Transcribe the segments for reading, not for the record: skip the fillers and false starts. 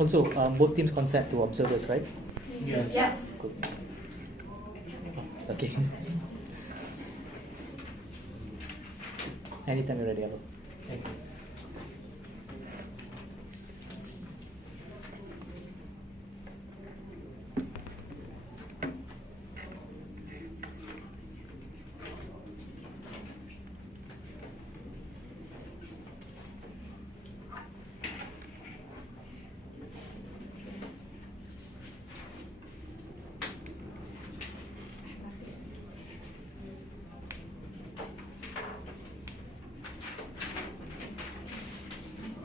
Also, both teams consent to observers, right? Yes. Yes. Good. Okay. Anytime you're ready, Alo. Thank you.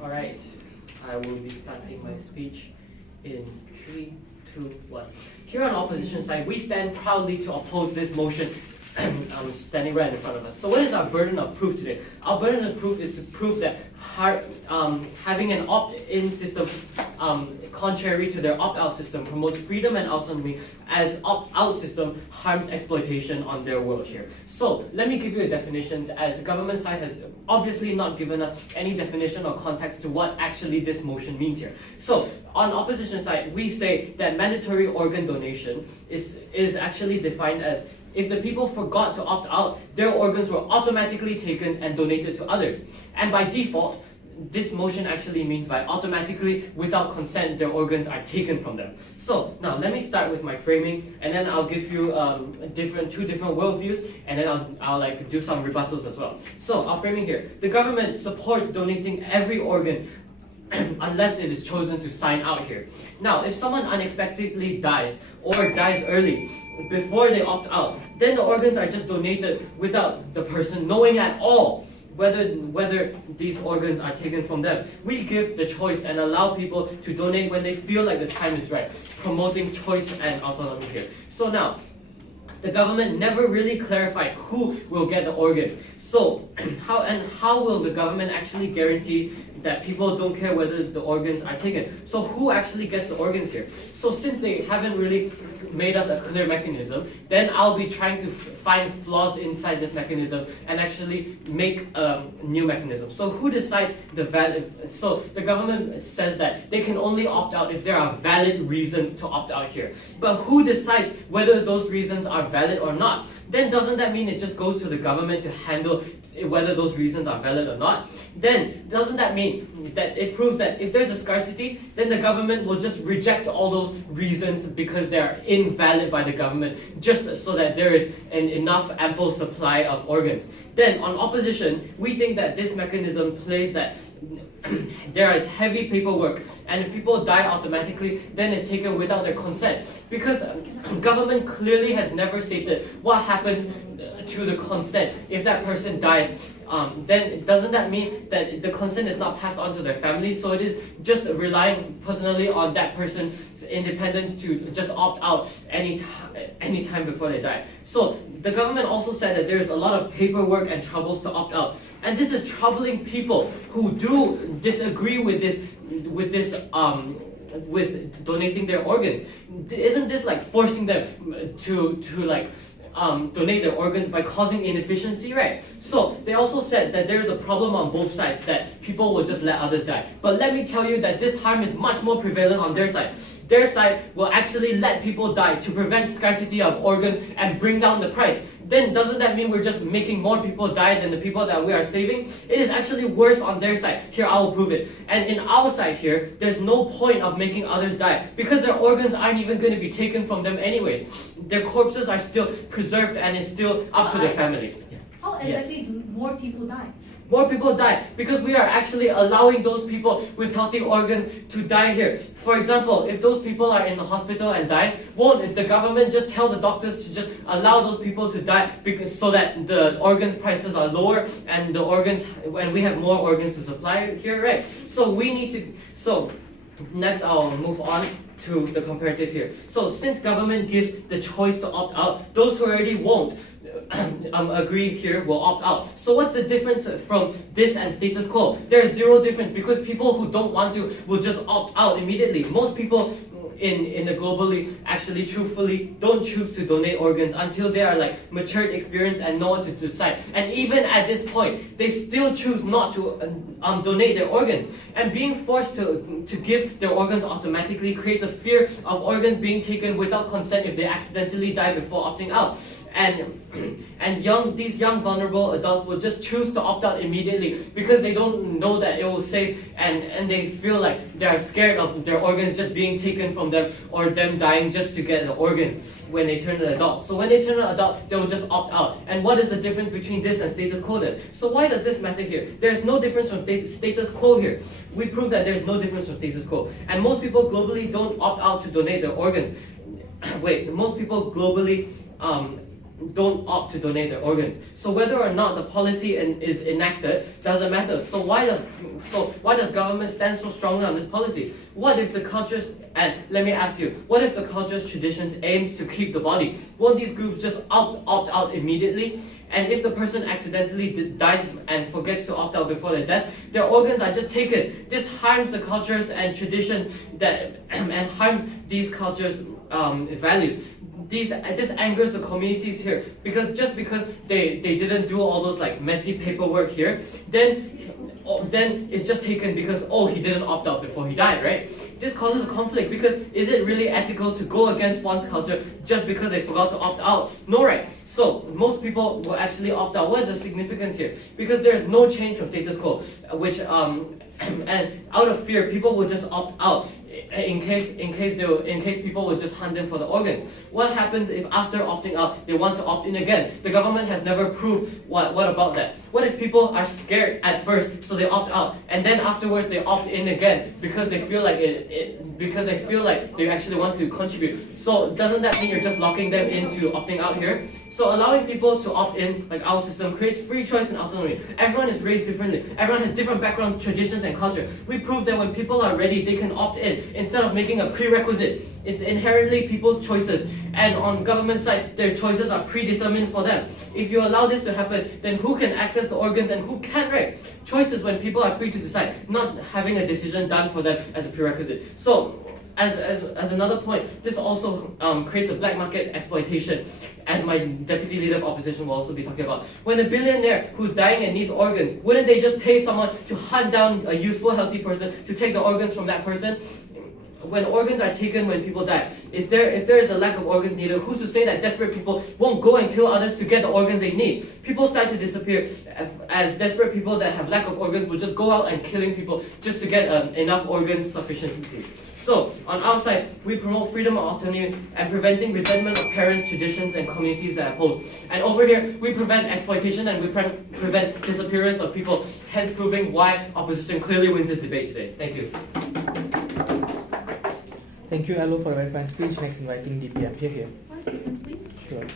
Alright, I will be starting my speech in 3, 2, 1. Here on the opposition side, we stand proudly to oppose this motion. I'm standing right in front of us. So what is our burden of proof today? Our burden of proof is to prove that having an opt-in system contrary to their opt-out system promotes freedom and autonomy, as opt-out system harms exploitation on their world here. So let me give you a definition, as the government side has obviously not given us any definition or context to what actually this motion means here. So on opposition side, we say that mandatory organ donation is actually defined as if the people forgot to opt out, their organs were automatically taken and donated to others. And by default, this motion actually means by automatically, without consent, their organs are taken from them. So now let me start with my framing, and then I'll give you two different worldviews, and then I'll like do some rebuttals as well. So our framing here: the government supports donating every organ unless it is chosen to sign out here. Now, if someone unexpectedly dies or dies early before they opt out, then the organs are just donated without the person knowing at all whether these organs are taken from them. We give the choice and allow people to donate when they feel like the time is right, promoting choice and autonomy here. So now, the government never really clarified who will get the organ. So how will the government actually guarantee that people don't care whether the organs are taken? So who actually gets the organs here? So since they haven't really made us a clear mechanism, then I'll be trying to find flaws inside this mechanism and actually make a new mechanism. So who decides the valid? So the government says that they can only opt out if there are valid reasons to opt out here. But who decides whether those reasons are valid or not? Then doesn't that mean it just goes to the government to handle whether those reasons are valid or not? Then doesn't that mean that it proves that if there's a scarcity, then the government will just reject all those reasons because they are invalid by the government, just so that there is an enough ample supply of organs? Then on opposition, we think that this mechanism plays that there is heavy paperwork, and if people die automatically, then it's taken without their consent. Because government clearly has never stated what happens to the consent if that person dies. Then doesn't that mean that the consent is not passed on to their family? So it is just relying personally on that person's independence to just opt out any time before they die. So the government also said that there is a lot of paperwork and troubles to opt out, and this is troubling people who do disagree with donating their organs. Isn't this like forcing them to like donate their organs by causing inefficiency, right? So they also said that there is a problem on both sides, that people will just let others die. But let me tell you that this harm is much more prevalent on their side. Their side will actually let people die to prevent scarcity of organs and bring down the price. Then doesn't that mean we're just making more people die than the people that we are saving? It is actually worse on their side. Here, I will prove it. And in our side here, there's no point of making others die because their organs aren't even going to be taken from them anyways. Their corpses are still preserved and it's still up to their family. How exactly do more people die? More people die because we are actually allowing those people with healthy organs to die here. For example, if those people are in the hospital and die, won't the government just tell the doctors to just allow those people to die so that the organs prices are lower and we have more organs to supply here, right? So we need to. So next I'll move on. to the comparative here. So since government gives the choice to opt out, those who already won't agree here will opt out. So what's the difference from this and status quo? There is zero difference because people who don't want to will just opt out immediately. Most people in the globally actually truthfully don't choose to donate organs until they are like matured, experienced, and know what to decide. And even at this point, they still choose not to donate their organs. And being forced to give their organs automatically creates a fear of organs being taken without consent if they accidentally die before opting out. And these young vulnerable adults will just choose to opt out immediately because they don't know that it will save, and they feel like they are scared of their organs just being taken from them or them dying just to get the organs when they turn an adult. So when they turn an adult, they will just opt out. And what is the difference between this and status quo then? So why does this matter here? There's no difference from status quo here. We prove that there's no difference from status quo. And most people globally don't opt out to donate their organs. Wait, most people globally don't opt to donate their organs. So whether or not the policy is enacted doesn't matter. So why does government stand so strongly on this policy? What if the cultures, and let me ask you, what if the culture's traditions aims to keep the body? Won't these groups just opt out immediately? And if the person accidentally dies and forgets to opt out before their death, their organs are just taken. This harms the cultures and traditions that and harms these cultures' values. This angers the communities here because just because they didn't do all those like messy paperwork here, then it's just taken because he didn't opt out before he died, right? This causes a conflict because is it really ethical to go against one's culture just because they forgot to opt out? No, right? So most people will actually opt out. What is the significance here? Because there is no change from status quo, which and out of fear, people will just opt out in case people will just hunt them for the organs. What happens if after opting out they want to opt in again? The government has never proved what about that. What if people are scared at first, so they opt out, and then afterwards they opt in again because they feel like because they feel like they actually want to contribute? So doesn't that mean you're just locking them into opting out here? So allowing people to opt in, like our system, creates free choice and autonomy. Everyone is raised differently. Everyone has different background, traditions, and culture. We prove that when people are ready, they can opt in instead of making a prerequisite. It's inherently people's choices. And on government side, their choices are predetermined for them. If you allow this to happen, then who can access the organs and who can't, right? Choices when people are free to decide, not having a decision done for them as a prerequisite. So, as another point, this also creates a black market exploitation, as my deputy leader of opposition will also be talking about. When a billionaire who's dying and needs organs, wouldn't they just pay someone to hunt down a useful, healthy person to take the organs from that person? When organs are taken when people die, if there is a lack of organs needed, who's to say that desperate people won't go and kill others to get the organs they need? People start to disappear as desperate people that have lack of organs will just go out and killing people just to get enough organs sufficiency. So, on our side, we promote freedom of autonomy and preventing resentment of parents, traditions, and communities that oppose. And over here, we prevent exploitation and we prevent disappearance of people, hence proving why opposition clearly wins this debate today. Thank you. Thank you, Alo, for a very fine speech. Next, inviting DPM. Here. 1 second, please. Sure.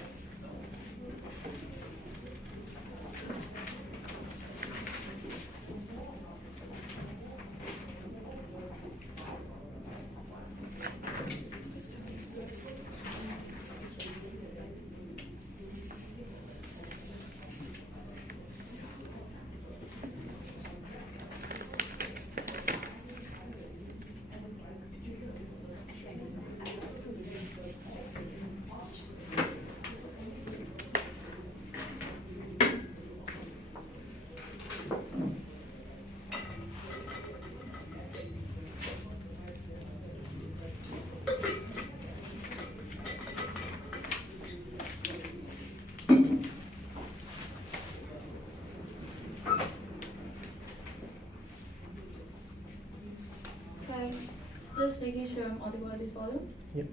Just making sure I'm audible at this volume. Yep.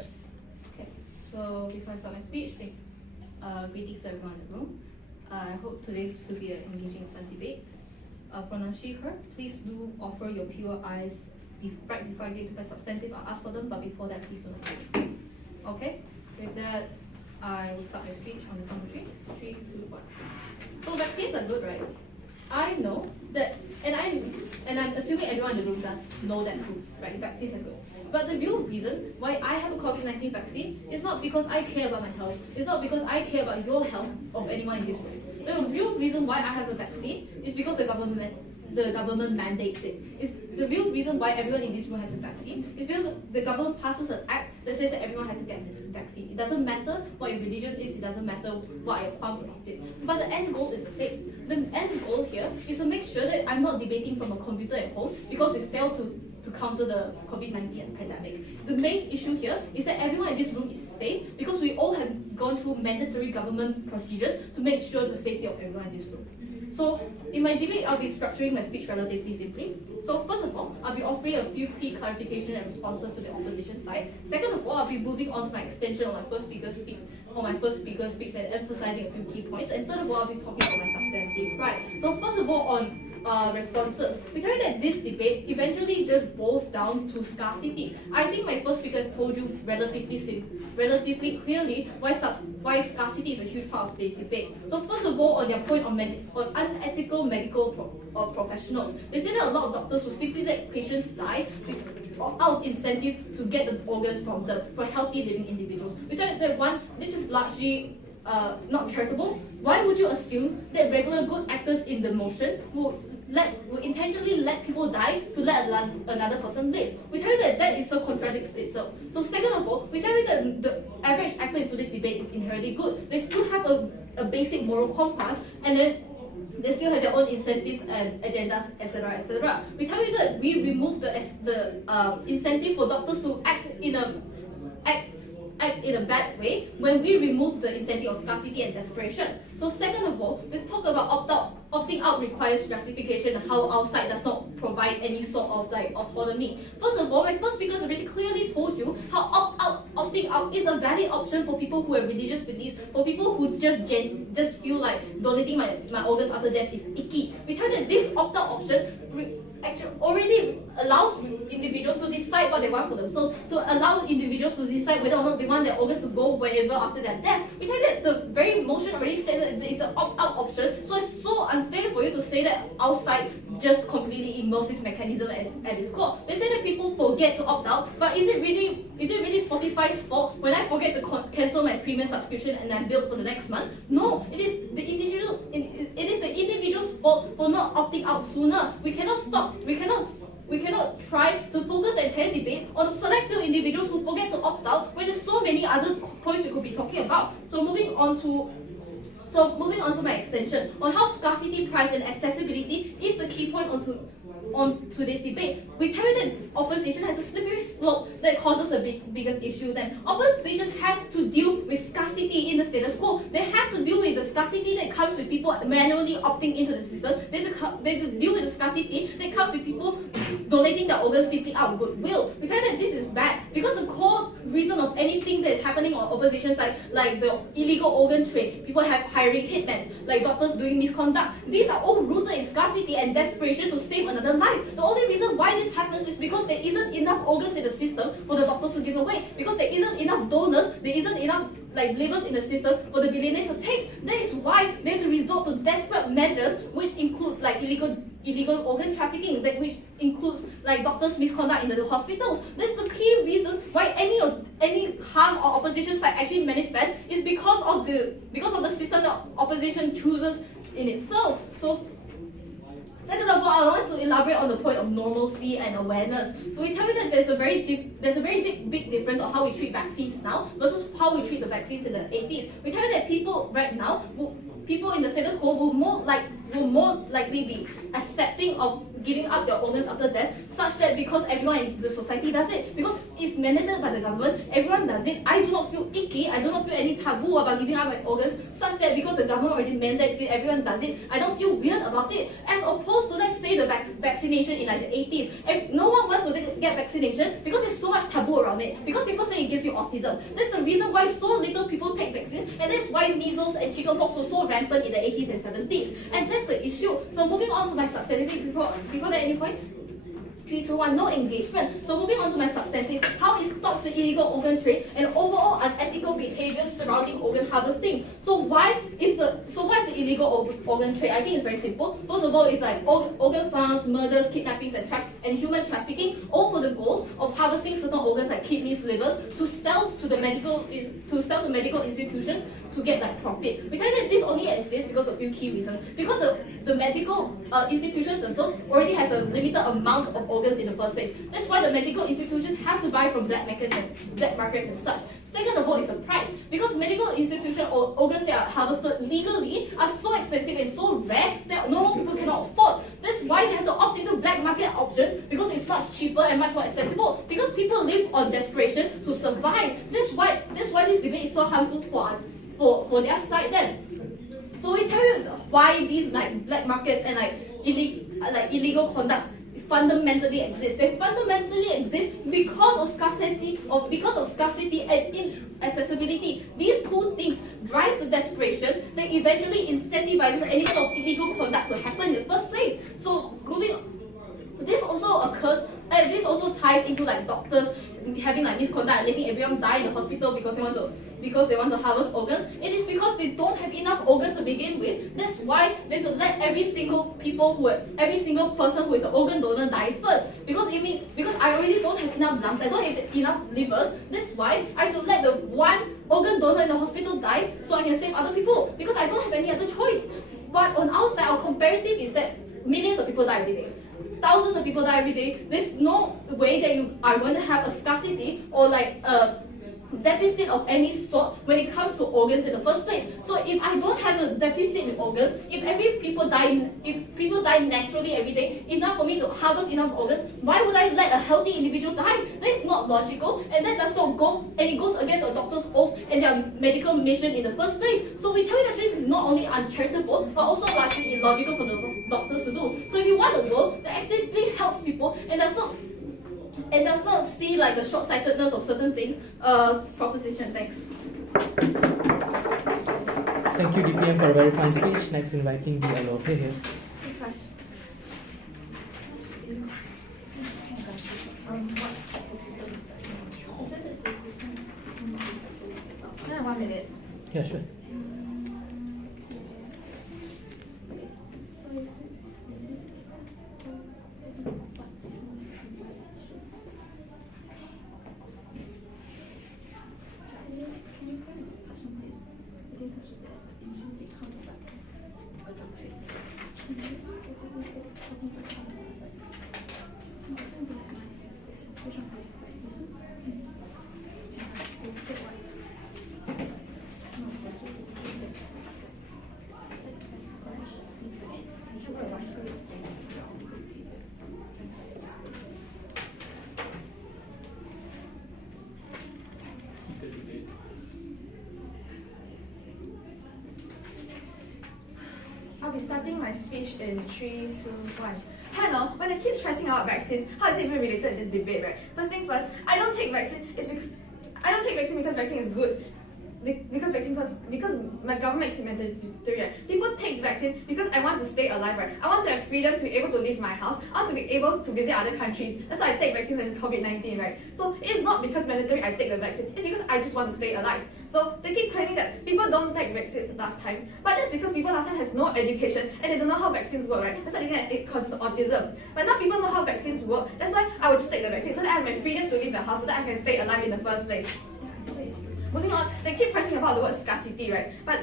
Okay. So before I start my speech, greetings to everyone in the room. I hope today will be an engaging and fun debate. Pronoun she, her. Please do offer your POIs right before I get to my substantive. I'll ask for them, but before that, please don't hesitate. Okay. With that, I will start my speech on the count of 3. 3, 2, 1. So vaccines are good, right? I know that, and I'm assuming everyone in the room does know that too, right? Vaccines are good. But the real reason why I have a COVID-19 vaccine is not because I care about my health. It's not because I care about your health of anyone in this room. The real reason why I have a vaccine is because the government mandates it. It's the real reason why everyone in this room has a vaccine is because the government passes an act that says that everyone has to get this vaccine. It doesn't matter what your religion is, it doesn't matter what your qualms about it. But the end goal is the same. The end goal here is to make sure that I'm not debating from a computer at home because we failed to counter the COVID-19 pandemic. The main issue here is that everyone in this room is safe because we all have gone through mandatory government procedures to make sure the safety of everyone in this room. So in my debate, I'll be structuring my speech relatively simply. So first of all, I'll be offering a few key clarifications and responses to the opposition side. Second of all, I'll be moving on to my extension on my first speaker speech and emphasizing a few key points. And third of all, I'll be talking about my substantive right. So first of all, on responses, we tell you that this debate eventually just boils down to scarcity. I think my first speaker told you relatively clearly why scarcity is a huge part of today's debate. So first of all, on their point on unethical medical professionals, they say that a lot of doctors will simply let patients die out of incentive to get the organs from them for healthy living individuals. We said that one, this is largely not charitable. Why would you assume that regular good actors in the motion will intentionally let people die to let another person live? We tell you that that is so contradicts itself. So second of all, we tell you that the average actor in today's debate is inherently good. They still have a basic moral compass, and then they still have their own incentives and agendas, etc., etc. We tell you that we remove the incentive for doctors to act in a bad way when we remove the incentive of scarcity and desperation. So second of all, let's talk about opting out requires justification and how our side does not provide any sort of autonomy. First of all, my first speakers already clearly told you how opting out is a valid option for people who have religious beliefs, for people who just feel like donating my organs after death is icky. We tell you that this opt-out option actually already allows individuals to decide what they want for themselves, to allow individuals to decide whether or not they want their organs to go wherever after their death. We tell you that the very motion already stated that it's an opt-out option, so it's so unfair for you to say that our side just completely ignores this mechanism at its core. They say that people forget to opt out, but is it really Spotify's fault when I forget to cancel my premium subscription and I'm billed for the next month? No, it is the individual's fault for not opting out sooner. We cannot try to focus the entire debate on a select few individuals who forget to opt out when there's so many other points we could be talking about. So moving on to my extension on how scarcity, price, and accessibility is the key point on today's debate. We tell you that opposition has a slippery slope that causes the biggest issue. Then opposition has to deal with scarcity in the status quo. They have to deal with the scarcity that comes with people manually opting into the system. They have to deal with the scarcity that comes with people donating their organs simply out of goodwill. We tell you that this is bad because the core reason of anything that is happening on opposition side, like the illegal organ trade, people hiring hitmen, like doctors doing misconduct, these are all rooted in scarcity and desperation to save another life. The only reason why this happens is because there isn't enough organs in the system for the doctors to give away, because there isn't enough donors, there isn't enough livers in the system for the billionaires to take. That is why they have to resort to desperate measures, which include illegal organ trafficking, which includes doctors' misconduct in the hospitals. That's the key reason why any harm or opposition side actually manifests is because of the system that opposition chooses in itself. So second of all, I want to elaborate on the point of normalcy and awareness. So we tell you that there's a very big difference on how we treat vaccines now versus how we treat the vaccines in the 80s. We tell you that people right now, people in the status quo will more likely be accepting of giving up their organs after death, such that because everyone in the society does it, because it's mandated by the government, everyone does it. I do not feel icky, I do not feel any taboo about giving up my organs, such that because the government already mandates it, everyone does it, I don't feel weird about it. As opposed to, let's say, the vaccination in the 80s. No one wants to get vaccination because there's so much taboo around it, because people say it gives you autism. That's the reason why so little people take vaccines, and that's why measles and chickenpox were so rampant in the 80s and 70s. And that's the issue. So moving on to my substantive before that, any points? 3, 2, 1, no engagement. So moving on to my substantive, how it stops the illegal organ trade and overall unethical behaviors surrounding organ harvesting. So what is the illegal organ trade? I think it's very simple. First of all, it's like organ farms, murders, kidnappings, and human trafficking, all for the goal of harvesting certain organs like kidneys, livers, to sell to medical institutions to get like profit. We tell you that this only exists because of a few key reasons. Because the medical institutions themselves already has a limited amount of organs in the first place. That's why the medical institutions have to buy from black markets and such. Second of all is the price. Because medical institution or organs that are harvested legally are so expensive and so rare that normal people cannot afford. That's why they have to opt into black market options, because it's much cheaper and much more accessible. Because people live on desperation to survive. That's why this debate is so harmful for their side then. So we tell you why these like black markets and illegal conducts fundamentally exist. They fundamentally exist because of scarcity and inaccessibility. These two things drive to desperation that eventually incentivizes any sort of illegal conduct to happen in the first place. So this also ties into like doctors having like misconduct and letting everyone die in the hospital because they want to harvest organs. It is because they don't have enough organs to begin with. That's why they have to let every single person who is an organ donor die first. Because I already don't have enough lungs, I don't have enough livers. That's why I have to let the one organ donor in the hospital die so I can save other people. Because I don't have any other choice. But on our side, our comparative is that millions of people die every day. Thousands of people die every day. There's no way that you are going to have a scarcity or like a deficit of any sort when it comes to organs in the first place. So if I don't have a deficit in organs, if people die naturally every day, enough for me to harvest enough organs, why would I let a healthy individual die? That is not logical, and that does not go, and it goes against a doctor's oath and their medical mission in the first place. So we tell you that this is not only uncharitable, but also largely illogical for the doctors to do. So if you want a world that actively helps people and does not see like the short-sightedness of certain things, proposition. Thanks. Thank you, DPM, for a very fine speech. Next, inviting the LO here. One minute. Yeah, sure. I'll be starting my speech in 3, 2, 1. Hello, when I keep stressing out vaccines, how is it even related to this debate, right? First thing first, I don't take vaccine because vaccine is good. Because my government makes it mandatory, right? People take vaccine because I want to stay alive, right? I want to have freedom to be able to leave my house. I want to be able to visit other countries. That's why I take vaccine against COVID-19, right? So it's not because mandatory I take the vaccine. It's because I just want to stay alive. So they keep claiming that people don't take vaccine last time, but that's because people last time has no education and they don't know how vaccines work, right? That's why they think that it causes autism. But now people know how vaccines work. That's why I will just take the vaccine so that I have my freedom to leave the house, so that I can stay alive in the first place. Moving on, they keep pressing about the word scarcity, right? But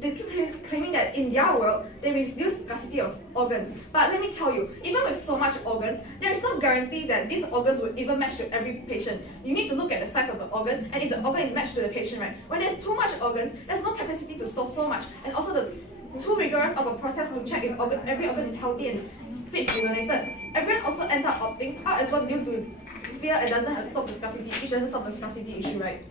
they keep claiming that in their world, they reduce scarcity of organs. But let me tell you, even with so much organs, there is no guarantee that these organs will even match to every patient. You need to look at the size of the organ, and if the organ is matched to the patient, right? When there's too much organs, there's no capacity to store so much. And also too rigorous of a process to check if every organ is healthy and fit to the latest. Everyone also ends up opting out as well due to fear it doesn't stop the scarcity, which doesn't stop the scarcity issue, right?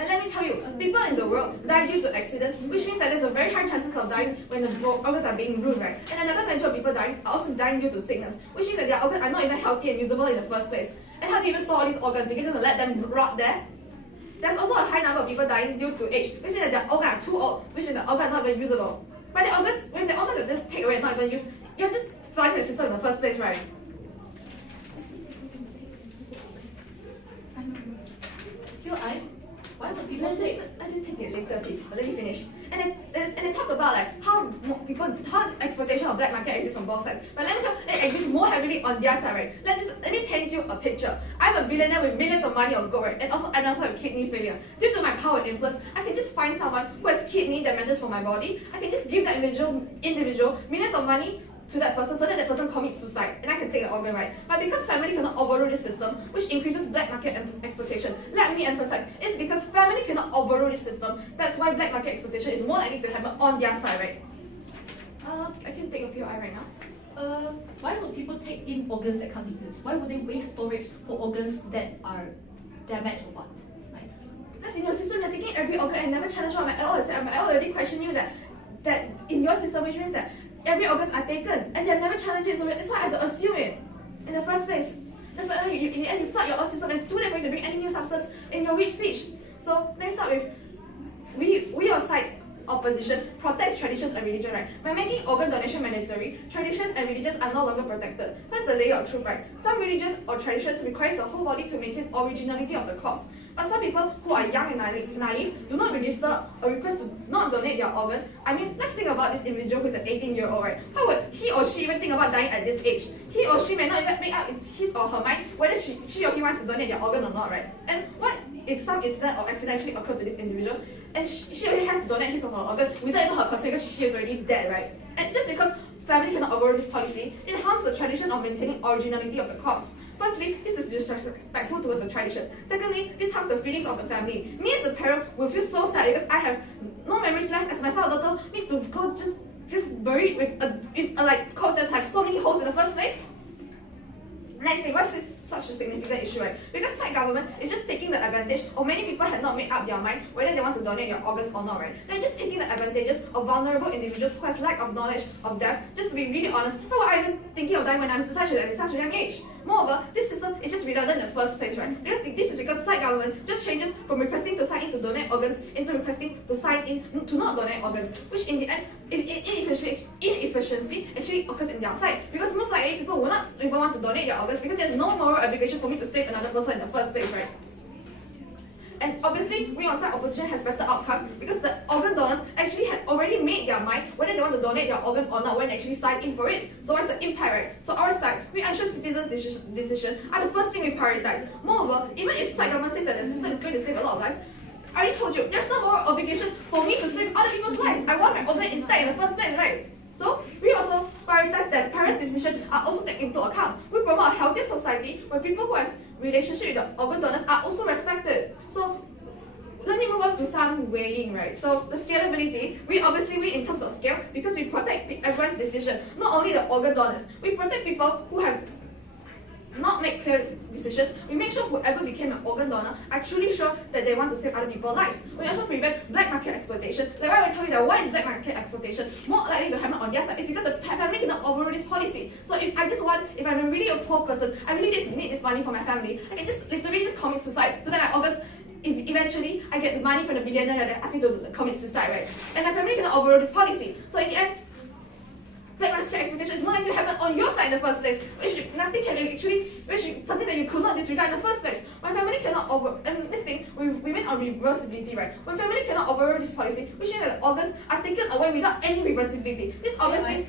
And let me tell you, people in the world die due to accidents, which means that there's a very high chances of dying when the organs are being ruined, right? And another majority of people dying are also dying due to sickness, which means that their organs are not even healthy and usable in the first place. And how do you even store all these organs? You can just let them rot there? There's also a high number of people dying due to age, which means that their organs are too old, which means the organs are not even usable. But the organs, when the organs are just taken away and not even used, you're just flooding the system in the first place, right? Why would people take? I didn't take it later, please. But let me finish. And they talk about like how exploitation of black market exists on both sides. But let me tell you, it exists more heavily on their side, right? Let me paint you a picture. I'm a billionaire with millions of money on gold, right? And also have kidney failure. Due to my power and influence, I can just find someone who has kidney that matters for my body. I can just give that individual millions of money to that person so that person commits suicide and I can take the organ, right? But because family cannot overrule this system, which increases black market exploitation, let me emphasize, it's because family cannot overrule this system, that's why black market exploitation is more likely to happen on their side, right? I can take a POI right now. Why would people take in organs that can't be used? Why would they waste storage for organs that are damaged or what? Right? That's in your system, you're taking every organ and never challenge what my LO has said. My LO already questioned you that in your system, which means that every organs are taken and they've never challenged it, so that's why I had to assume it in the first place. That's why in the end you flood your own system and it's too late for you to bring any new substance in your weak speech. So let's start with we on side opposition protects traditions and religion, right? By making organ donation mandatory, traditions and religions are no longer protected. That's the layer of truth, right? Some religions or traditions require the whole body to maintain originality of the corpse. But some people who are young and naive do not register or request to not donate their organ. I mean, let's think about this individual who's an 18-year-old, right? How would he or she even think about dying at this age? He or she may not even make up his or her mind whether she or he wants to donate their organ or not, right? And what if some incident or accident actually occurred to this individual and she already has to donate his or her organ without even her consent because she is already dead, right? And just because family cannot overrule this policy, it harms the tradition of maintaining originality of the corpse. Firstly, this is disrespectful towards the tradition. Secondly, this harms the feelings of the family. Me as a parent will feel so sad because I have no memories left as my son or daughter need to go just buried with a like corpse that has so many holes in the first place. Next thing, why is this such a significant issue, right? Because Thai government is just taking the advantage, or many people have not made up their mind whether they want to donate their organs or not, right? They're just taking the advantages of vulnerable individuals who has lack of knowledge of death. Just to be really honest, why were I even thinking of dying when I'm such a young age? Moreover, this system is just redundant in the first place, right? Because this is because Thai government just changes from requesting to sign in to donate organs into requesting to sign in to not donate organs, which in the end, inefficiency actually occurs in their side. Because most likely people will not even want to donate their organs because there's no moral obligation for me to save another person in the first place, right? And obviously, we on side opposition has better outcomes because the organ donors actually had already made their mind whether they want to donate their organ or not when they actually signed in for it. So what's the impact, right? So our side, we ensure citizens' decision are the first thing we prioritize. Moreover, even if side government says that the system is going to save a lot of lives, I already told you, there's no moral obligation for me to save other people's lives. I want my organ intact in the first place, right? So, we also prioritize that parents' decisions are also taken into account. We promote a healthier society where people who have relationship with the organ donors are also respected. So, let me move on to some weighing, right? So, the scalability, we obviously weigh in terms of scale because we protect everyone's decision, not only the organ donors. We protect people who have not make clear decisions. We make sure whoever became an organ donor are truly sure that they want to save other people's lives. We also prevent black market exploitation. Like why I tell you that why is black market exploitation more likely to happen on their side? It's because the family cannot overrule this policy. So if I'm really a poor person, I really just need this money for my family, I can just literally just commit suicide so that my organs eventually I get the money from the billionaire that asked me to commit suicide, right? And my family cannot overrule this policy. So in the end, black market exploitation is more likely to happen on your side in the first place, something that you could not disregard in the first place. When family cannot and this thing, we went on reversibility, right? When family cannot overrule this policy, which means that the organs are taken away without any reversibility. This obviously,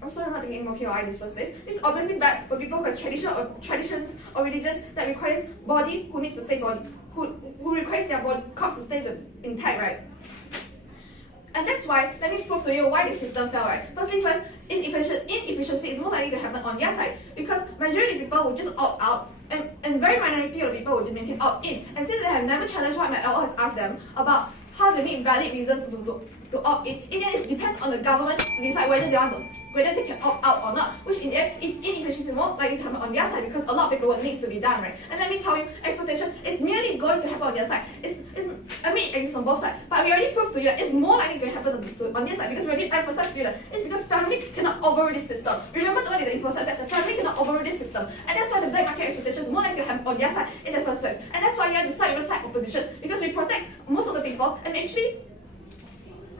I'm sorry I'm not thinking more POI in this first place. This is obviously bad for people who have traditions or religions that requires body who needs to stay body, who requires their body corpse to stay intact, right? And that's why, let me prove to you why this system fell, right? Firstly, inefficiency is more likely to happen on their side because majority of people will just opt out and very minority of people will maintain opt in. And since they have never challenged what my LO has asked them about how they need valid reasons to opt in the end it depends on the government to decide whether they can opt out or not, which in the end, inefficiency is more likely to happen on their side because a lot of paperwork needs to be done, right? And let me tell you, exploitation is merely going to happen on their side. I mean, it exists on both sides, but we already proved to you that it's more likely going to happen on their side because we already emphasized to you that it's because family cannot overrule this system. Remember what the emphasize that the family cannot overrule this system, and that's why the black market exploitation is more likely to happen on their side in the first place. And that's why you have to side with side opposition because we protect most of the people and actually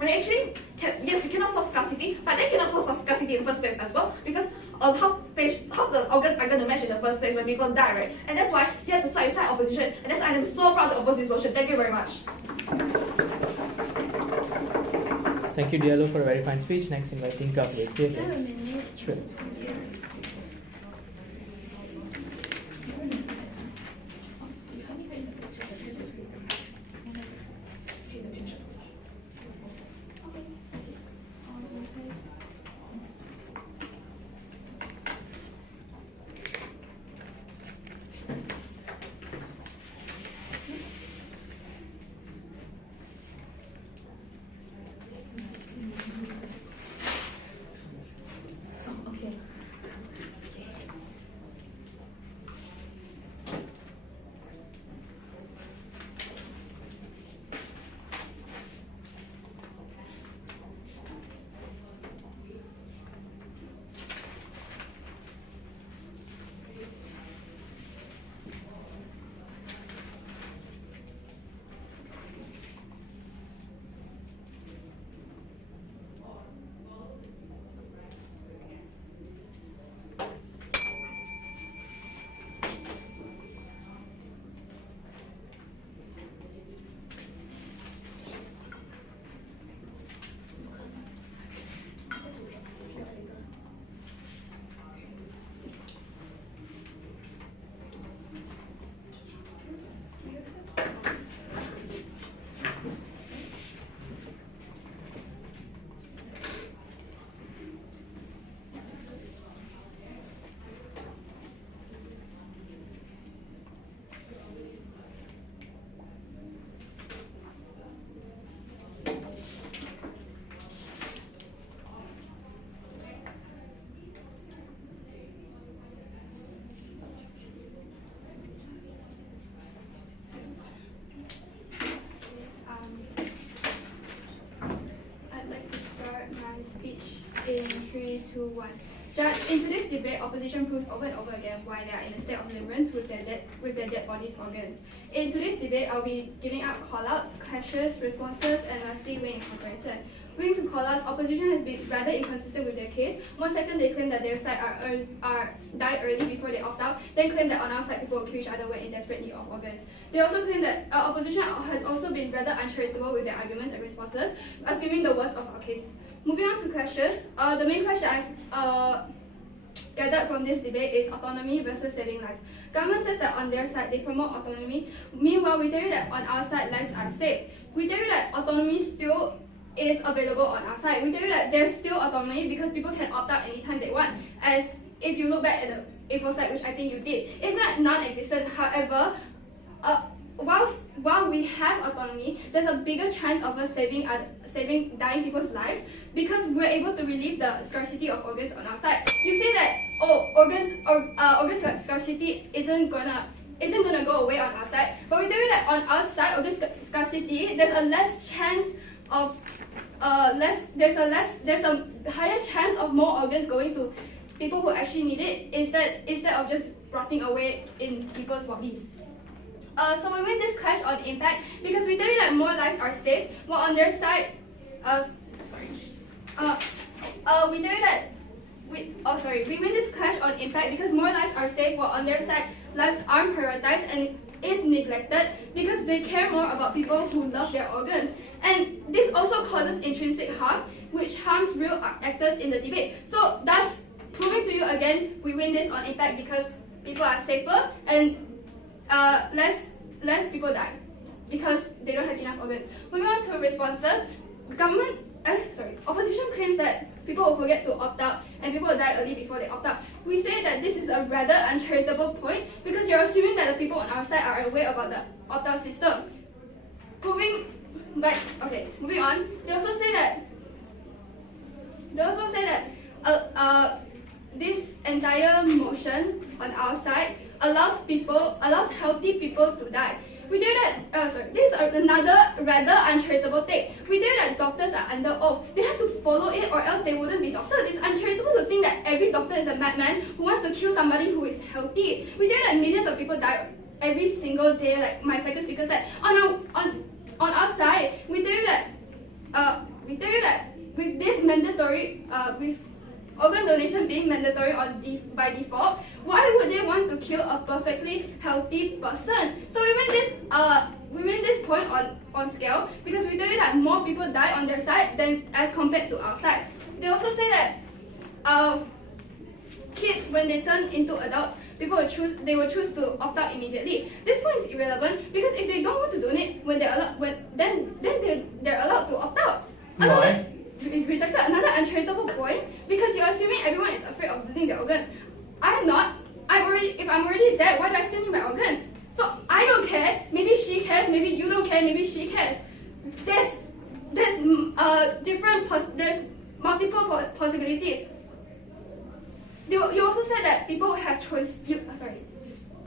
And actually, yes, we cannot solve scarcity, but they cannot solve scarcity in the first place as well, because of how the organs are going to match in the first place when people die, right? And that's why you have to side opposition, and that's why I'm so proud to oppose this motion. Thank you very much. Thank you, Diallo, for a very fine speech. Next, inviting Gabriel. Sure. In 3, 2, 1. Judge, in today's debate, opposition proves over and over again why they are in a state of limerence with their dead bodies' organs. In today's debate, I'll be giving out call-outs, clashes, responses, and lastly, weighing in comparison. Going to call-outs, opposition has been rather inconsistent with their case. One second they claim that their side died early before they opt out, then claim that on our side people will kill each other when in desperate need of organs. They also claim that opposition has also been rather uncharitable with their arguments and responses, assuming the worst of our case. Moving on to clashes, the main clash that I've gathered from this debate is autonomy versus saving lives. Government says that on their side they promote autonomy. Meanwhile, we tell you that on our side lives are safe. We tell you that autonomy still is available on our side. We tell you that there's still autonomy because people can opt out anytime they want. As if you look back at the A4 side, which I think you did, it's not non-existent. However, while we have autonomy, there's a bigger chance of us saving dying people's lives because we're able to relieve the scarcity of organs on our side. You say that organ scarcity isn't gonna go away on our side, but we tell you that on our side organ scarcity, there's a higher chance of more organs going to people who actually need it instead of just rotting away in people's bodies. So we win this clash on impact because we tell you that more lives are safe, while on their side, we tell you that we win this clash on impact because more lives are safe, while on their side, lives aren't prioritized and is neglected because they care more about people who love their organs. And this also causes intrinsic harm, which harms real actors in the debate. So thus, proving to you again, we win this on impact because people are safer and less people die because they don't have enough organs. Moving on to responses, opposition claims that people will forget to opt out and people will die early before they opt out. We say that this is a rather uncharitable point because you're assuming that the people on our side are aware about the opt-out system. Moving on, they also say that this entire motion on our side allows healthy people to die. We do that, this is another rather uncharitable take. We do that doctors are under oath. They have to follow it or else they wouldn't be doctors. It's uncharitable to think that every doctor is a madman who wants to kill somebody who is healthy. We do that millions of people die every single day, like my second speaker said. On our side, we do that we tell you that with this mandatory, with organ donation being mandatory by default, why would they want to kill a perfectly healthy person? So we win this point on scale because we tell you that more people die on their side than as compared to our side. They also say that kids, when they turn into adults, they will choose to opt out immediately. This point is irrelevant because if they don't want to donate when then they're allowed to opt out. Why? Rejected another uncharitable point because you're assuming everyone is afraid of losing their organs. I'm not. If I'm already dead, why do I still need my organs? So I don't care. Maybe she cares. Maybe you don't care. Maybe she cares. There's multiple possibilities. You also said that people have choice.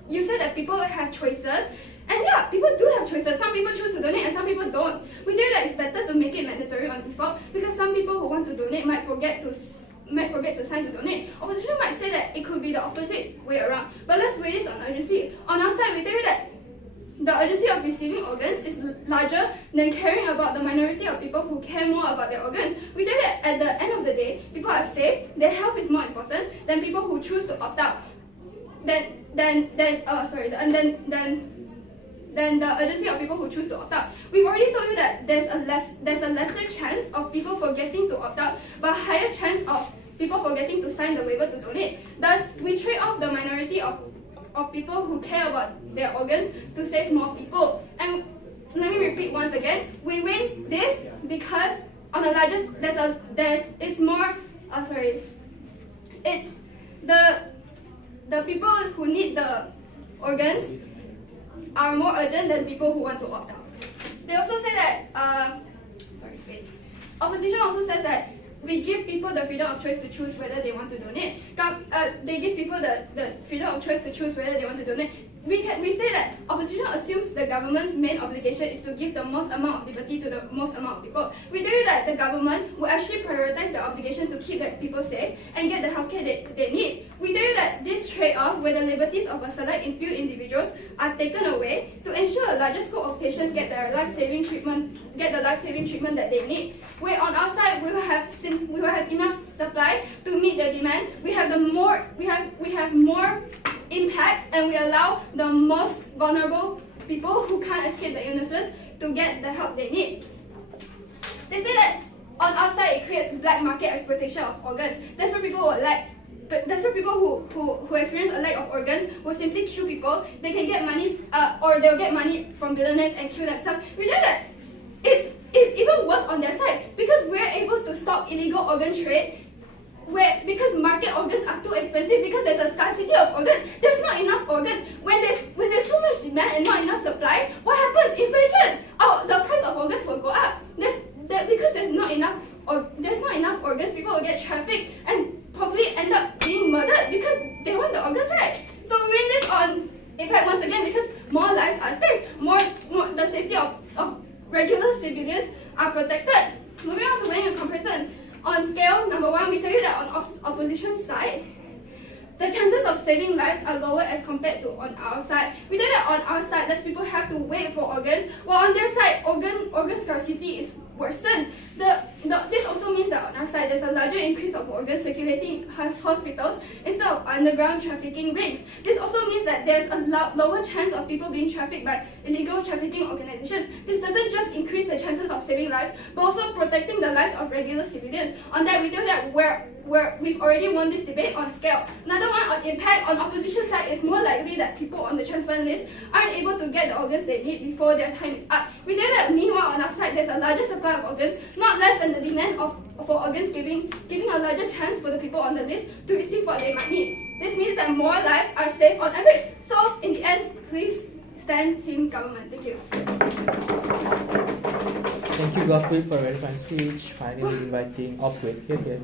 You said that people have choices. And yeah, people do have choices. Some people choose to donate and some people don't. We feel that it's better to make it mandatory on default because some people who want to donate might forget to sign to donate. Opposition might say that it could be the opposite way around. But let's weigh this on urgency. On our side, we tell you that the urgency of receiving organs is larger than caring about the minority of people who care more about their organs. We tell you that at the end of the day, people are safe, their health is more important than people who choose to opt out. Than the urgency of people who choose to opt out. We've already told you that there's a lesser chance of people forgetting to opt out, but a higher chance of people forgetting to sign the waiver to donate. Thus, we trade off the minority of people who care about their organs to save more people. And let me repeat once again, we win this because on the largest it's the people who need the organs are more urgent than people who want to opt out. They also say that, opposition also says that we give people the freedom of choice to choose whether they want to donate. They give people the freedom of choice to choose whether they want to donate. We say that opposition assumes the government's main obligation is to give the most amount of liberty to the most amount of people. We tell you that the government will actually prioritize the obligation to keep the people safe and get the healthcare they need. We tell you that this trade-off, where the liberties of a select and few individuals are taken away to ensure a larger scope of patients get the life-saving treatment that they need. Where on our side we will have enough supply to meet the demand. We have more impact, and we allow the most vulnerable people who can't escape the illnesses to get the help they need. They say that on our side it creates black market exploitation of organs. That's where people who experience a lack of organs will simply kill people. They can get money, or they'll get money from billionaires and kill themselves. We know that it's even worse on their side because we're able to stop illegal organ trade. Because market organs are too expensive, because there's a scarcity of organs, there's not enough organs. When there's too much demand and not enough supply, what happens? Inflation. The price of organs will go up. Because there's not enough organs, people will get trafficked and probably end up being murdered because they want the organs, right? So we win this on impact once again because more lives are saved, more the safety of regular civilians are protected. Moving on to winning a comparison. On scale, number one, we tell you that on opposition side, the chances of saving lives are lower as compared to on our side. We tell you that on our side, less people have to wait for organs, while on their side, organ scarcity is worsened. This also means that on our side, there's a larger increase of organs circulating in hospitals instead of underground trafficking rings. This also means that there's a lower chance of people being trafficked by illegal trafficking organizations. This doesn't just increase the chances of saving lives, but also protecting the lives of regular civilians. On that, we tell that we've already won this debate on scale. Another one on impact. On opposition side, it's more likely that people on the transplant list aren't able to get the organs they need before their time is up. We know that meanwhile on our side, there's a larger supply of organs, not less than the demand for organs, giving a larger chance for the people on the list to receive what they might need. This means that more lives are saved on average. So in the end, please stand Team Government. Thank you. Thank you, Gospel, for a very fine speech. Finally inviting Opwit. Here.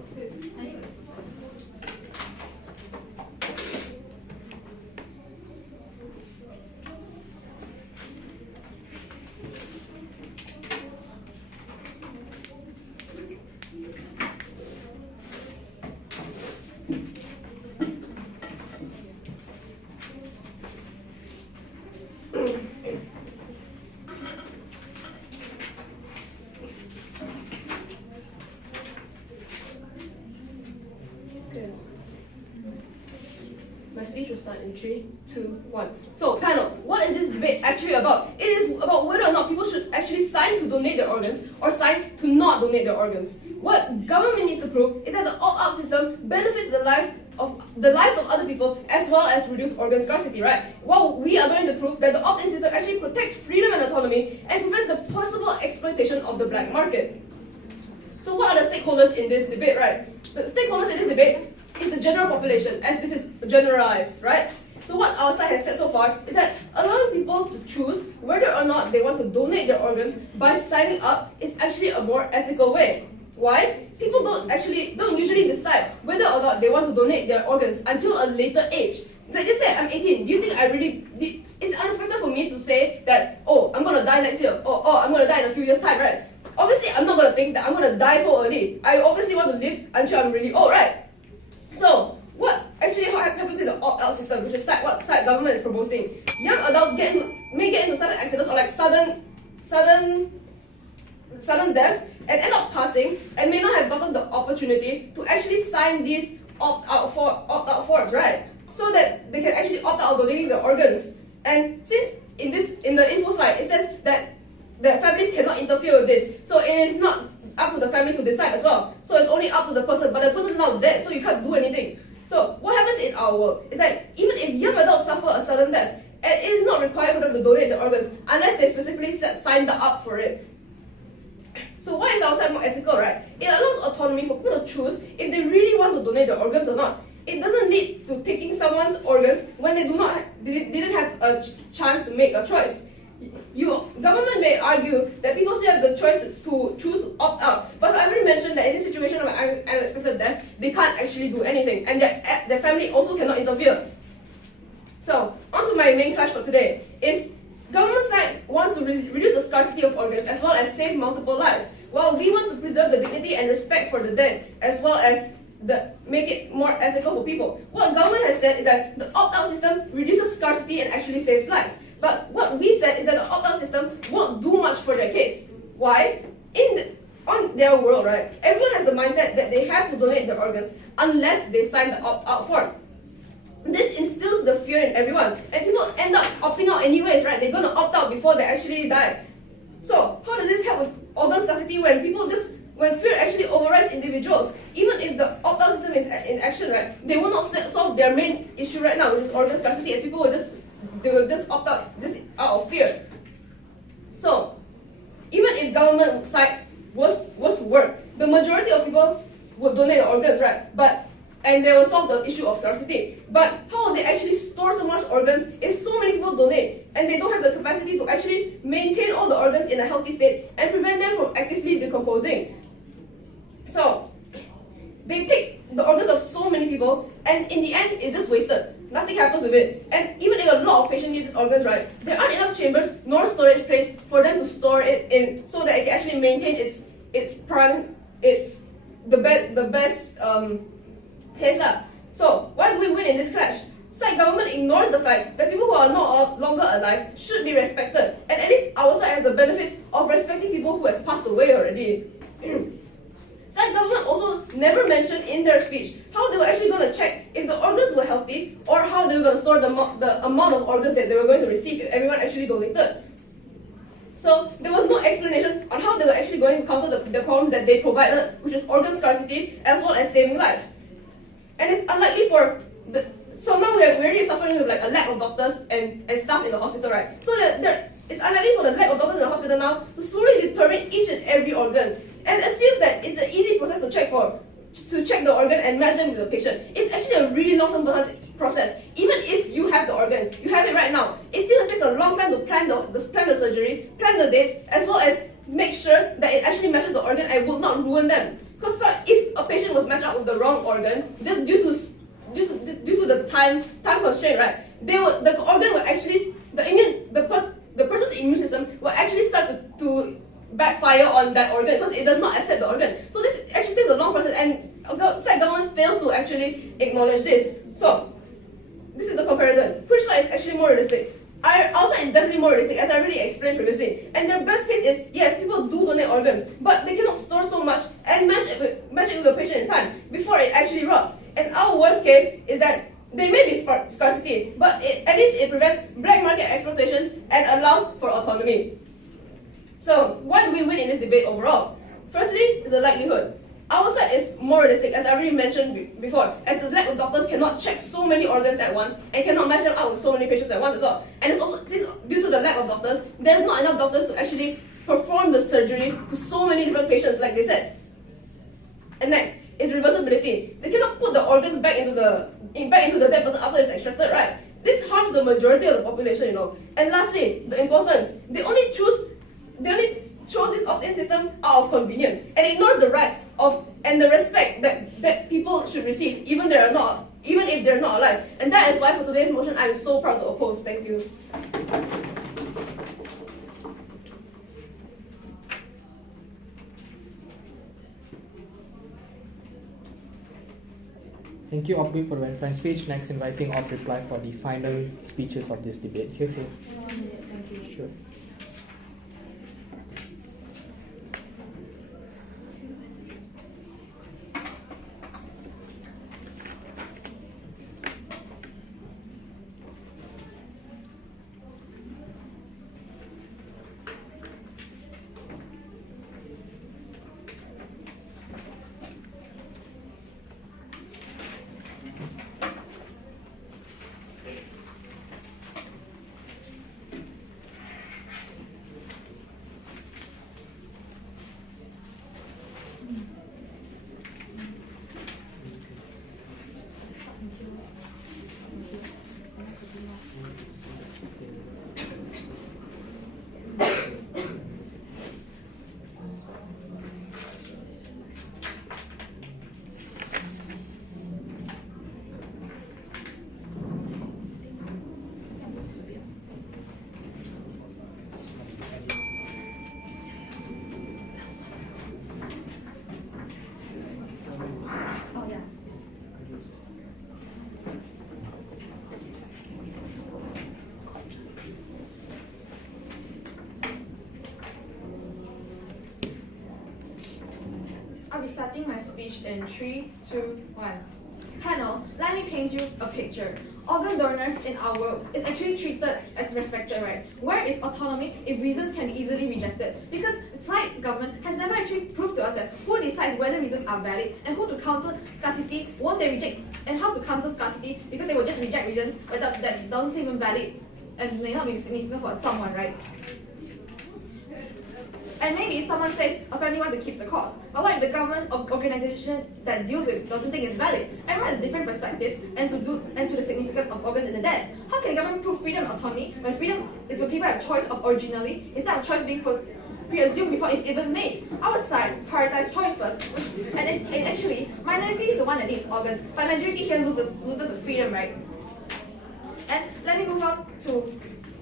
My speech will start in 3, 2, 1. So, panel, what is this debate actually about? It is about whether or not people should actually sign to donate their organs or sign to not donate their organs. What government needs to prove is that the opt-out system benefits the lives of other people as well as reduce organ scarcity, right? While we are going to prove that the opt-in system actually protects freedom and autonomy and prevents the possible exploitation of the black market. So what are the stakeholders in this debate, right? The stakeholders in this debate is the general population, as this is generalized, right? So what our side has said so far is that allowing people to choose whether or not they want to donate their organs by signing up is actually a more ethical way. Why? People don't usually decide whether or not they want to donate their organs until a later age. Like they say, I'm 18. Do you think it's unexpected for me to say that, oh, I'm gonna die next year, or oh, I'm gonna die in a few years' time, right? Obviously, I'm not gonna think that I'm gonna die so early. I obviously want to live until I'm really old, right? So, what actually happens in the opt-out system, which is what side government is promoting? Young adults may get into sudden accidents or like sudden deaths and end up passing and may not have gotten the opportunity to actually sign these opt-out forms, right? So that they can actually opt out of donating their organs. And since in the info slide it says that the families cannot interfere with this, so it is not up to the family to decide as well. So it's only up to the person, but the person is not dead, so you can't do anything. So what happens in our world is that even if young adults suffer a sudden death, it is not required for them to donate their organs unless they specifically signed up for it. So why is our side more ethical, right? It allows autonomy for people to choose if they really want to donate their organs or not. It doesn't lead to taking someone's organs when they didn't have a chance to make a choice. Government may argue that people still have the choice to choose to opt out, but I've already mentioned that in this situation of an unexpected death, they can't actually do anything, and their family also cannot interfere. So, on to my main clash for today, is government side wants to reduce the scarcity of organs as well as save multiple lives, while we want to preserve the dignity and respect for the dead, as well as make it more ethical for people. What government has said is that the opt-out system reduces scarcity and actually saves lives. But what we said is that the opt-out system won't do much for their case. Why? On their world, right, everyone has the mindset that they have to donate their organs unless they sign the opt-out form. This instills the fear in everyone, and people end up opting out anyways, right? They're gonna opt out before they actually die. So how does this help with organ scarcity when fear actually overrides individuals? Even if the opt-out system is in action, right, they will not solve their main issue right now, which is organ scarcity, as people will just opt out just out of fear. So even if government side was to work, the majority of people would donate their organs, right? And they will solve the issue of scarcity. But how will they actually store so much organs if so many people donate and they don't have the capacity to actually maintain all the organs in a healthy state and prevent them from actively decomposing? So they take the organs of so many people, and in the end it's just wasted. Nothing happens with it. And even if a lot of patients use these organs, right, there aren't enough chambers nor storage place for them to store it in so that it can actually maintain the best case lah. So why do we win in this clash? Side government ignores the fact that people who are no longer alive should be respected, and at least our side has the benefits of respecting people who has passed away already. Side government also never mentioned in their speech how they were actually going to check if the organs were healthy, or how they were going to store the amount of organs that they were going to receive if everyone actually donated. So there was no explanation on how they were actually going to counter the problems that they provided, which is organ scarcity as well as saving lives. And it's unlikely so now we're already suffering with like a lack of doctors and staff in the hospital, right? So it's unlikely for the lack of doctors in the hospital now to slowly determine each and every organ, and assumes that it's an easy process to check the organ and match them with the patient. It's actually a really long-term process. Even if you have the organ, you have it right now, it still takes a long time to plan the surgery, plan the dates, as well as make sure that it actually matches the organ and will not ruin them. Because if a patient was matched up with the wrong organ, just due to the time constraint, right, the organ will actually the person's immune system will actually start to backfire on that organ because it does not accept the organ. So this actually takes a long process, and side government fails to actually acknowledge this. So this is the comparison. Which side is actually more realistic? Our side is definitely more realistic, as I already explained previously. And their best case is, yes, people do donate organs, but they cannot store so much and match it with the patient in time before it actually rots. And our worst case is that They may be scarcity, but at least it prevents black market exploitations and allows for autonomy. So, what do we win in this debate overall? Firstly, the likelihood. Our side is more realistic, as I already mentioned before, as the lack of doctors cannot check so many organs at once and cannot match them up with so many patients at once as well. And it's also, since due to the lack of doctors, there's not enough doctors to actually perform the surgery to so many different patients, like they said. And next is reversibility. They cannot put the organs back into the dead person after it's extracted, right? This harms the majority of the population, you know. And lastly, the importance. They only chose this opt-in system out of convenience and ignores the rights of and the respect that people should receive, even if they're not alive. And that is why for today's motion, I'm so proud to oppose. Thank you. Thank you, Octo, for the very fine speech. Next, inviting Opt reply for the final speeches of this debate. Here. Thank you. Sure. I'll be starting my speech in 3, 2, 1. Panel, let me paint you a picture. Organ donors in our world is actually treated as respected, right? Where is autonomy if reasons can be easily rejected? Because the Thai government has never actually proved to us that who decides whether reasons are valid and who to counter scarcity, won't they reject, and how to counter scarcity, because they will just reject reasons that don't seem even valid and may not be significant for someone, right? And maybe someone says a family wants to keep the cause. But what if the government or organization that deals with it doesn't think it's valid? Everyone has different perspectives and to the significance of organs in the dead. How can the government prove freedom and autonomy when freedom is when people have choice of originally instead of choice being presumed before it's even made? Our side prioritize choice first, and actually minority is the one that needs organs, but majority here loses the freedom, right? And let me move on to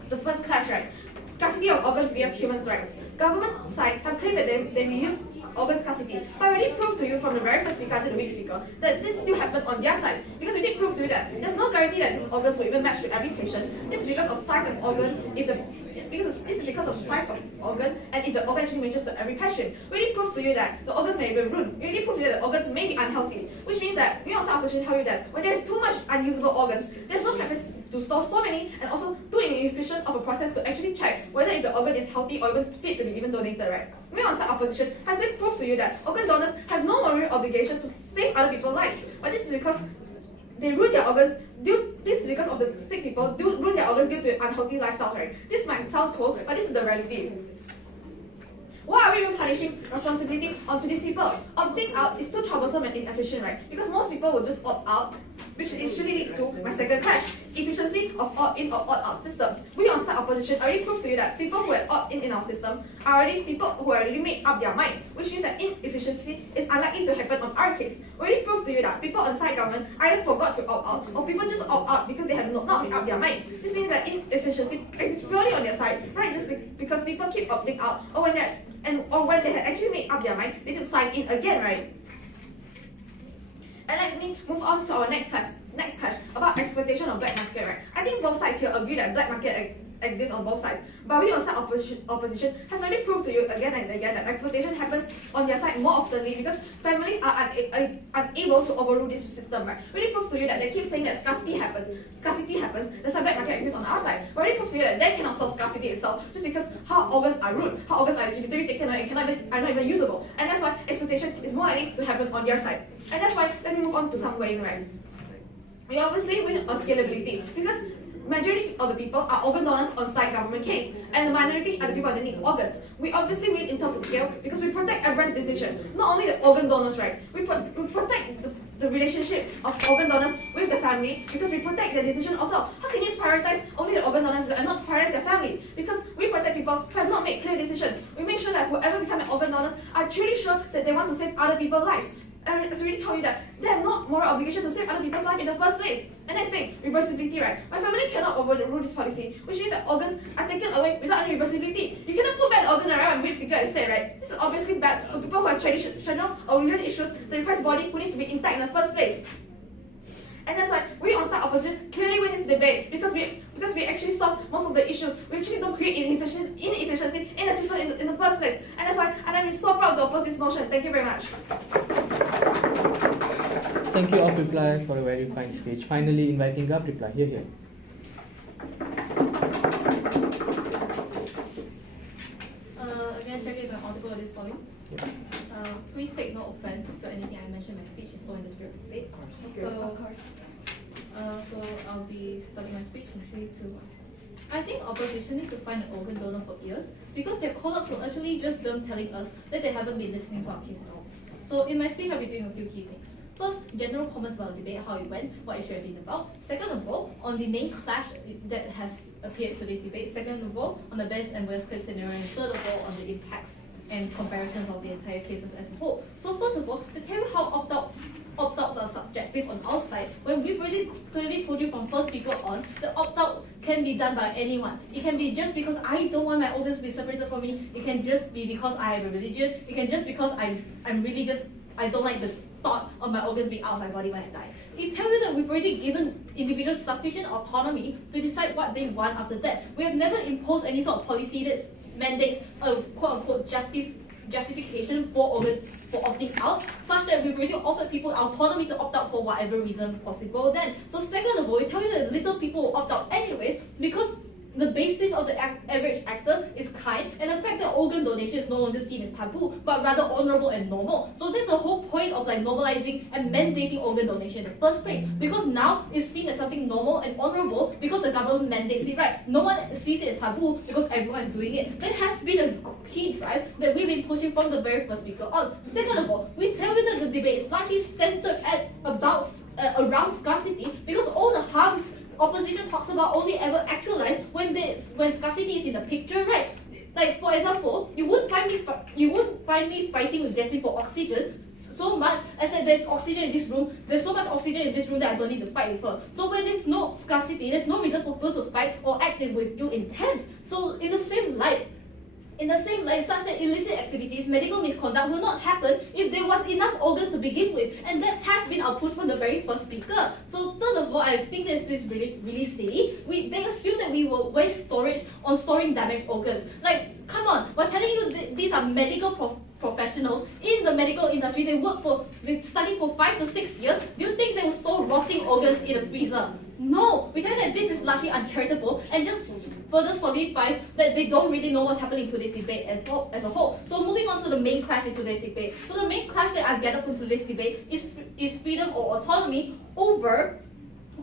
the first clash, right? Scarcity of organs vs human rights. Government side have claimed that they reuse organ scarcity, but I already proved to you from the very first speaker to the weak speaker that this still happened on their side, because we did prove to you that there's no guarantee that these organs will even match with every patient. This is because of size of organ, this is because of size of organ, and if the organ actually matches to every patient. We already proved to you that the organs may be ruined. We already proved to you that the organs may be unhealthy, which means that we also opposition tell you that when there's too much unusable organs, there's no capacity to store so many and also too inefficient of a process to actually check whether if the organ is healthy or even fit to be even donated, right? We on side opposition has then proved to you that organ donors have no moral obligation to save other people's lives, but this is because they ruin their organs this is because of the sick people ruin their organs due to unhealthy lifestyles, right? This might sound cold, but this is the reality. Why are we even punishing responsibility onto these people? Opting out is too troublesome and inefficient, right? Because most people will just opt out, which actually leads to my second clash, efficiency of opt-in or opt-out system. We on side opposition already proved to you that people who have opt-in our system are already people who already made up their mind, which means that inefficiency is unlikely to happen on our case. We already proved to you that people on the side government either forgot to opt out or people just opt out because they have not made up their mind. This means that inefficiency exists purely on their side, right? Just because people keep opting out or when they had actually made up their mind, they did sign in again, right? And let me move on to our next class. next clash about exploitation of black market, right? I think both sides here agree that black market exists on both sides, but we on side opposition has already proved to you again and again that exploitation happens on their side more oftenly because families are unable to overrule this system, right? Really proved to you that they keep saying that scarcity happens, that's why black market exists on our side, but really proved to you that they cannot solve scarcity itself just because how organs are rude, how organs are literally taken away and are not even usable, and that's why exploitation is more likely to happen on your side. And that's why, let me move on to some weighing, right? We obviously win on scalability because majority of the people are organ donors on side government case, and the minority are the people that need organs. We obviously win in terms of scale because we protect everyone's decision, not only the organ donors, right? We protect the relationship of organ donors with the family because we protect their decision also. How can you prioritize only the organ donors and not prioritize their family? Because we protect people who have not made clear decisions. We make sure that whoever become an organ donors are truly sure that they want to save other people's lives. And it's already told you that they have no moral obligation to save other people's life in the first place. And next thing, reversibility, right? My family cannot overrule this policy, which means that organs are taken away without any reversibility. You cannot put back an organ around and whip sticker instead, right? This is obviously bad for people who have traditional or religious issues that requires body who needs to be intact in the first place. And that's why we on side opposition clearly win this debate because we actually solve most of the issues. We actually don't create inefficiency in the system in the first place. And that's why I'm so proud to oppose this motion. Thank you very much. Thank you, Up Reply, for a very fine speech. Finally, inviting Up Reply. Here. Again, check if my audible at this volume. Please take no offense to anything I mentioned in my speech. It's all in the spirit of debate. So I'll be starting my speech in 3, 2, 1. I think opposition needs to find an organ donor for years because their call-outs were actually just them telling us that they haven't been listening to our case at all. So in my speech, I'll be doing a few key things. First, general comments about the debate, how it went, what it should have been about. Second of all, on the main clash that has appeared to this debate. Second of all, on the best and worst case scenario. And third of all, on the impacts and comparisons of the entire cases as a whole. So first of all, to tell you how opt-outs are subjective on our side, when we've already clearly told you from first speaker on, the opt-out can be done by anyone. It can be just because I don't want my organs to be separated from me. It can just be because I have a religion. It can just because I'm religious. I don't like the thought of my organs being out of my body when I die. It tells you that we've already given individuals sufficient autonomy to decide what they want after death. We have never imposed any sort of policy that mandates a quote-unquote justification for opting out, such that we've already offered people autonomy to opt out for whatever reason possible then. So second of all, it tells you that little people will opt out anyways because the basis of the average actor is kind, and the fact that organ donation is no longer seen as taboo, but rather honorable and normal. So that's the whole point of like normalizing and mandating organ donation in the first place. Because now it's seen as something normal and honorable because the government mandates it, right? No one sees it as taboo because everyone is doing it. That has been a key drive that we've been pushing from the very first speaker on. Second of all, we tell you that the debate is largely centered around scarcity because all the harms opposition talks about only ever actualize when scarcity is in the picture, right? Like for example, you wouldn't find me fighting with Jessie for oxygen so much as that there's oxygen in this room. There's so much oxygen in this room that I don't need to fight with her. So when there's no scarcity, there's no reason for people to fight or act with ill intent. So in the same light, such that illicit activities, medical misconduct will not happen if there was enough organs to begin with, and that has been our push from the very first speaker. So third of all, I think that this is really silly. They assume that we will waste storage on storing damaged organs. Like, come on, we're telling you these are medical professionals in the medical industry. They study for 5 to 6 years. Do you think they will store rotting organs in a freezer? No, we tell you that this is largely uncharitable and just further solidifies that they don't really know what's happening to this debate as a whole. So moving on to the main clash in today's debate. So the main clash that I gathered from today's debate is freedom or autonomy over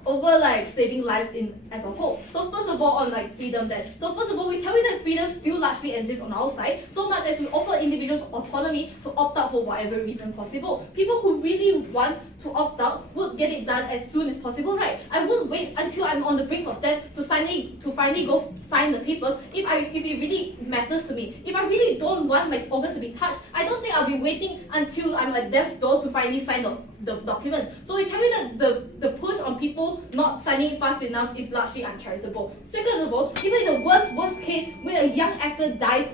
like saving lives as a whole. So first of all, on like freedom then. So first of all, we tell you that freedom still largely exists on our side, so much as we offer individuals autonomy to opt out for whatever reason possible. People who really want to opt out would get it done as soon as possible, right? I won't wait until I'm on the brink of death to finally go sign the papers if it really matters to me. If I really don't want my organs to be touched, I don't think I'll be waiting until I'm at death's door to finally sign the document. So we tell you that the push on people not signing fast enough is largely uncharitable. Second of all, even in the worst case where a young actor dies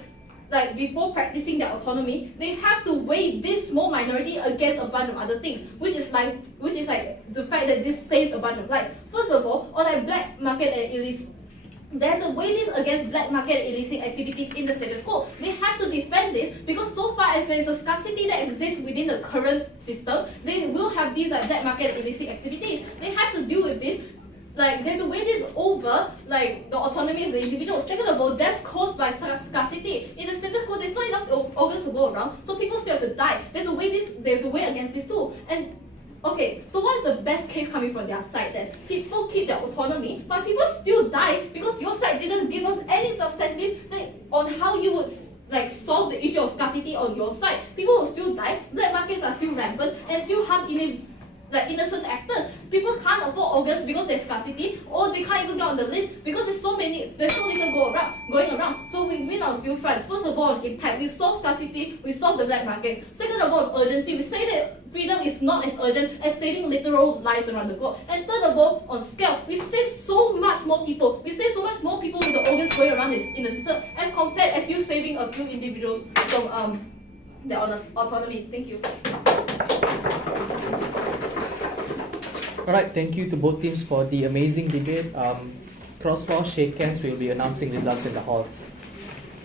like before practicing their autonomy, they have to weigh this small minority against a bunch of other things, which is like the fact that this saves a bunch of lives. First of all, on like black market and illicit, they have to weigh this against black market and illicit activities in the status quo. They have to defend this because so far as there is a scarcity that exists within the current system, they will have these like black market and illicit activities. They have to deal with this. Like, they have to weigh this over, like, the autonomy of the individual. Second of all, deaths caused by scarcity. In the status quo, there's not enough organs to go around, so people still have to die. They have to weigh this, they have to weigh against this too. And, okay, so what is the best case coming from their side then? People keep their autonomy, but people still die because your side didn't give us any substantive thing on how you would like solve the issue of scarcity on your side. People will still die, black markets are still rampant, and still harm innocent actors. People can't afford organs because there's scarcity, or they can't even get on the list because there's so little going around. So we win on a few fronts. First of all, on impact, we solve scarcity, we solve the black market. Second of all, on urgency, we say that freedom is not as urgent as saving literal lives around the globe. And third of all, on scale, we save so much more people. We save so much more people with the organs going around in the system as compared as you saving a few individuals from their autonomy. Thank you. Alright, thank you to both teams for the amazing debate. Crossfloor, shake hands, we'll be announcing results in the hall.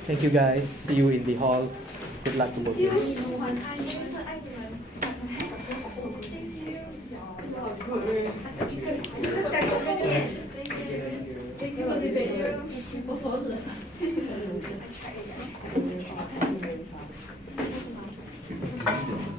Thank you guys, see you in the hall. Good luck to both teams. Thank you.